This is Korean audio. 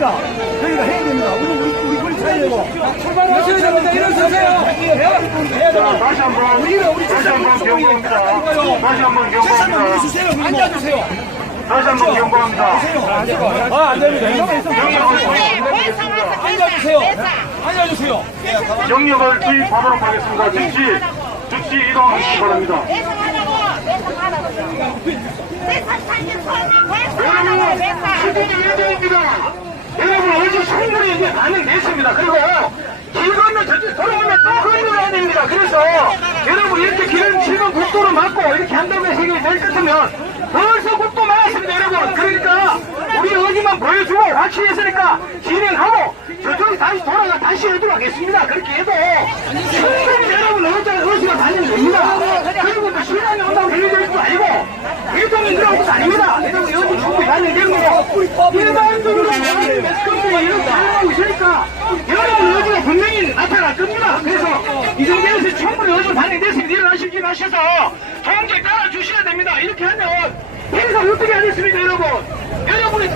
됩니 그러니까 저희가 해야 됩니다. 우리 우리 우리 차려고. 네, 어, 어, 출발하셔야 됩니다. 일어서세요. 네, 네. 네. 뭐. 다시 한 번. 우리는 우리 다시 한번 경합니다 아, 다시 한번 경고합니다. 음, 앉아주세요. 앉아주세요. 다시 한번 경고합니다. 앉아주세요. 아안 됩니다. 앉아주세요. 앉아주세요. 영역을 투입하도록 하겠습니다. 즉시 즉시 이동하시기 니다내 사탕이 설마 왜 사탕이 왜 사탕이 왜 사탕이 왜 사탕이 왜 사탕이 왜 사탕이 왜 사탕이 왜 사탕이 왜 사탕이 왜사탕 사들이 이제 반응 냈습니다. 그리고 기관은 저쪽 돌아오면 또 걸려야 됩니다. 그래서 여러분 이렇게 길름 지금 국도로 막고 이렇게 한다고 해서 이게 끝이면 벌써 국도 막았습니다, 여러분. 그러니까 우리 어디만 보여주고 같이 했으니까 진행하고 저쪽이 다시 돌아가 다시 여기로 가겠습니다. 그렇게 해도 충분히 여러분 어쩌다 어디가 반응 됩니다. 그리고 그 아니고, 또 시간이 온다고 걸려될줄알고 일정이 들어온 것도 아닙니다. 여러분 여기 충분히 반응 되고 일반적으로. 그러니까 여러분 의지가 분명히 나타났습니다 그래서 이정재에서 충문히 의지 반영됐으면 일어나시길하셔서 경제 따라주셔야 됩니다. 이렇게 하면 행사 어떻게 하겠습니까 여러분? 여러분